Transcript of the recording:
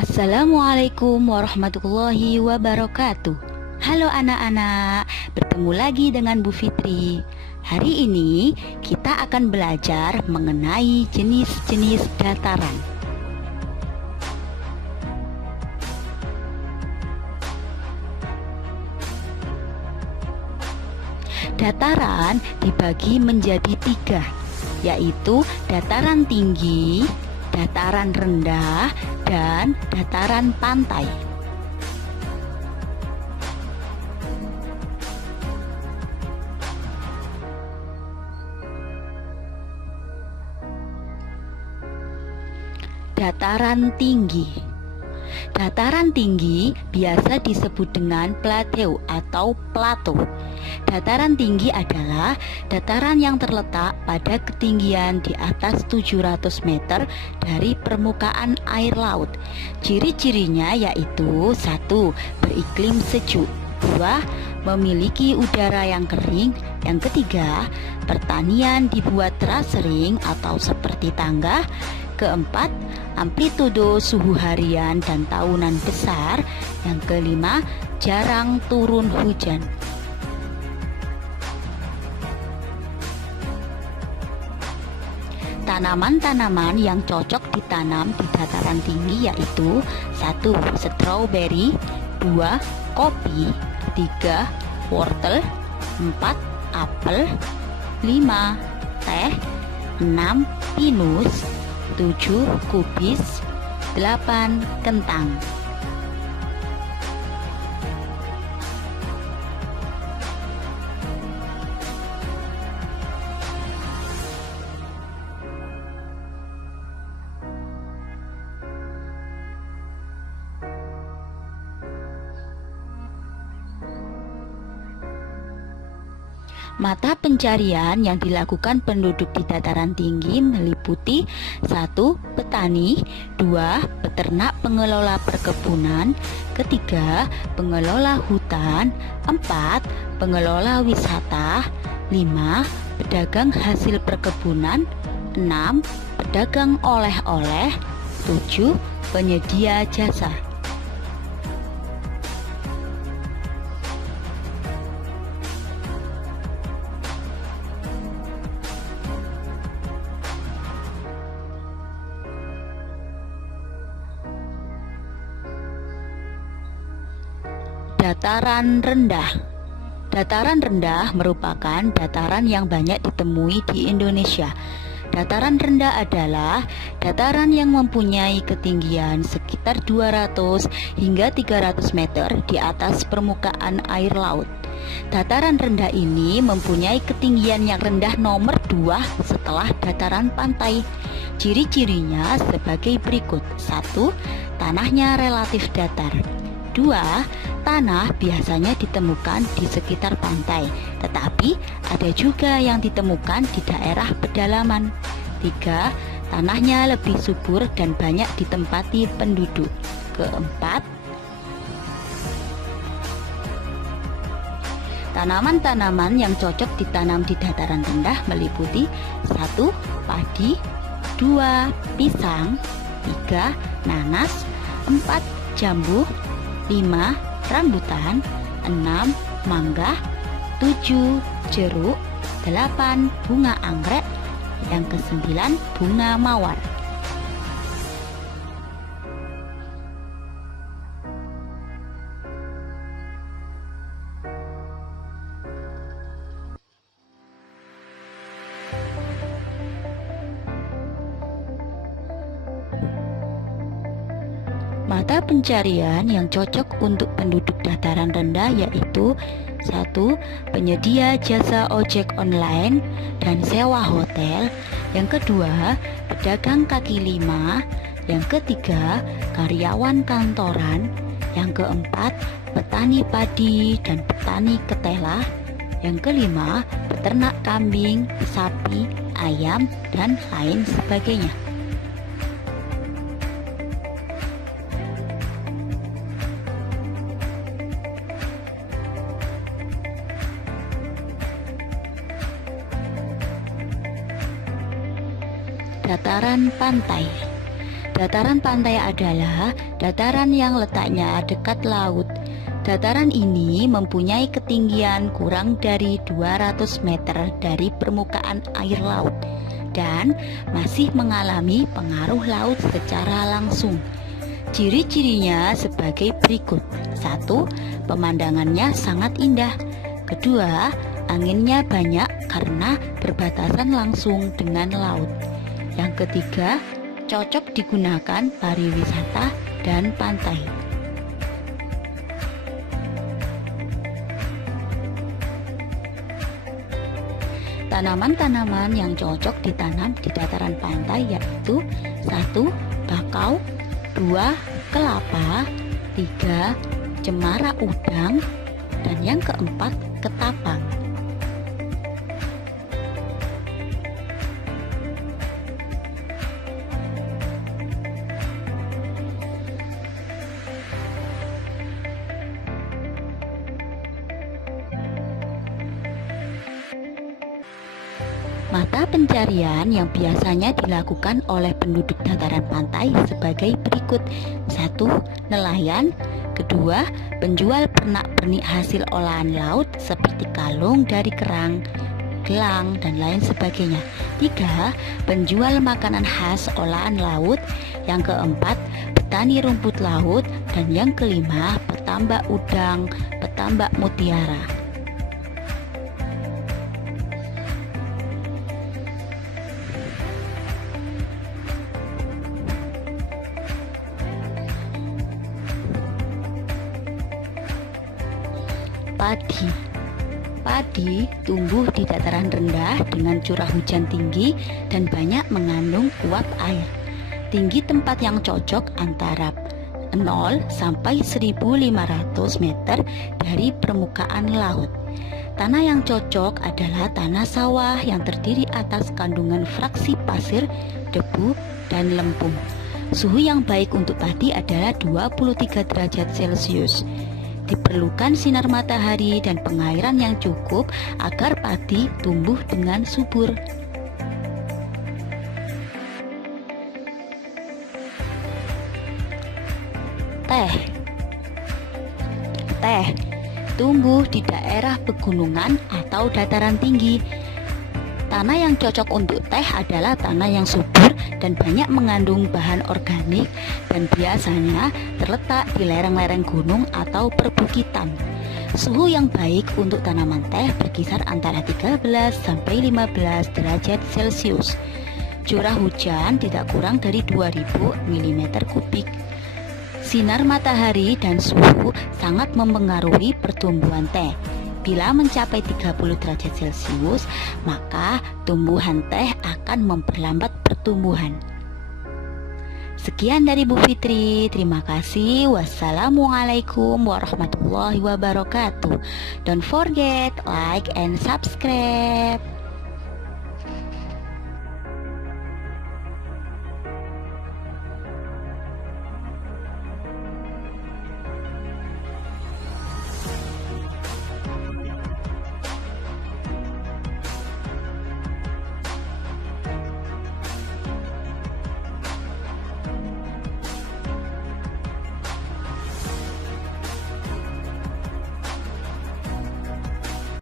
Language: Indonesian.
Assalamualaikum warahmatullahi wabarakatuh. Halo anak-anak, bertemu lagi dengan Bu Fitri. Hari ini kita akan belajar mengenai jenis-jenis dataran. Dataran dibagi menjadi tiga, yaitu dataran tinggi, dataran rendah, dan dataran pantai. Dataran tinggi. Dataran tinggi biasa disebut dengan plateau atau plato. Dataran tinggi adalah dataran yang terletak pada ketinggian di atas 700 meter dari permukaan air laut. Ciri-cirinya yaitu 1. Beriklim sejuk, 2. Memiliki udara yang kering, yang ketiga, pertanian dibuat terasering atau seperti tangga, keempat, amplitudo suhu harian dan tahunan besar, yang kelima, jarang turun hujan. Tanaman-tanaman yang cocok ditanam di dataran tinggi yaitu 1. Stroberi, 2. Kopi, 3. Wortel, 4. Apel, 5. Teh, 6. Pinus, 7. Kubis, 8. Kentang. Mata pencarian yang dilakukan penduduk di dataran tinggi meliputi 1. Petani, 2. Peternak pengelola perkebunan, ketiga, pengelola hutan, 4. Pengelola wisata, 5. Pedagang hasil perkebunan, 6. Pedagang oleh-oleh, 7. Penyedia jasa. Dataran rendah. Dataran rendah merupakan dataran yang banyak ditemui di Indonesia. Dataran rendah adalah dataran yang mempunyai ketinggian sekitar 200 hingga 300 meter di atas permukaan air laut. Dataran rendah ini mempunyai ketinggian yang rendah nomor 2 setelah dataran pantai. Ciri-cirinya sebagai berikut. 1. Tanahnya relatif datar. 2. Tanah biasanya ditemukan di sekitar pantai, tetapi ada juga yang ditemukan di daerah pedalaman. 3. Tanahnya lebih subur dan banyak ditempati penduduk. Keempat, tanaman-tanaman yang cocok ditanam di dataran rendah meliputi 1. Padi, 2. Pisang, 3. Nanas, 4. Jambu, 5. Rambutan, 6. Mangga, 7. Jeruk, 8. Bunga anggrek, yang ke-9 bunga mawar. Mata pencarian yang cocok untuk penduduk dataran rendah yaitu 1. Penyedia jasa ojek online dan sewa hotel, yang kedua, pedagang kaki lima, yang ketiga, karyawan kantoran, yang keempat, petani padi dan petani ketela, yang kelima, peternak kambing, sapi, ayam, dan lain sebagainya. Dataran pantai. Dataran pantai adalah dataran yang letaknya dekat laut. Dataran ini mempunyai ketinggian kurang dari 200 meter dari permukaan air laut dan masih mengalami pengaruh laut secara langsung. Ciri-cirinya sebagai berikut. 1. Pemandangannya sangat indah. 2. Anginnya banyak karena berbatasan langsung dengan laut. Yang ketiga, cocok digunakan pariwisata dan pantai. Tanaman-tanaman yang cocok ditanam di dataran pantai yaitu 1. Bakau, 2. Kelapa, 3. Cemara udang, dan yang keempat ketapang. Mata pencarian yang biasanya dilakukan oleh penduduk dataran pantai sebagai berikut. 1. Nelayan. 2. Penjual pernak-pernik hasil olahan laut seperti kalung dari kerang, gelang, dan lain sebagainya. 3. Penjual makanan khas olahan laut. Yang keempat, petani rumput laut. Dan yang kelima, petambak udang, petambak mutiara. Padi tumbuh di dataran rendah dengan curah hujan tinggi dan banyak mengandung uap air. Tinggi tempat yang cocok antara 0 sampai 1.500 meter dari permukaan laut. Tanah yang cocok adalah tanah sawah yang terdiri atas kandungan fraksi pasir, debu, dan lempung. Suhu yang baik untuk padi adalah 23 derajat Celcius. Diperlukan sinar matahari dan pengairan yang cukup agar padi tumbuh dengan subur. Teh tumbuh di daerah pegunungan atau dataran tinggi. Tanah yang cocok untuk teh adalah tanah yang subur dan banyak mengandung bahan organik dan biasanya terletak di lereng-lereng gunung atau perbukitan. Suhu yang baik untuk tanaman teh berkisar antara 13 sampai 15 derajat Celcius. Curah hujan tidak kurang dari 2000 mm kubik. Sinar matahari dan suhu sangat mempengaruhi pertumbuhan teh. Bila mencapai 30 derajat Celcius, maka tumbuhan teh akan memperlambat pertumbuhan. Sekian dari Bu Fitri, terima kasih. Wassalamualaikum warahmatullahi wabarakatuh. Don't forget like and subscribe.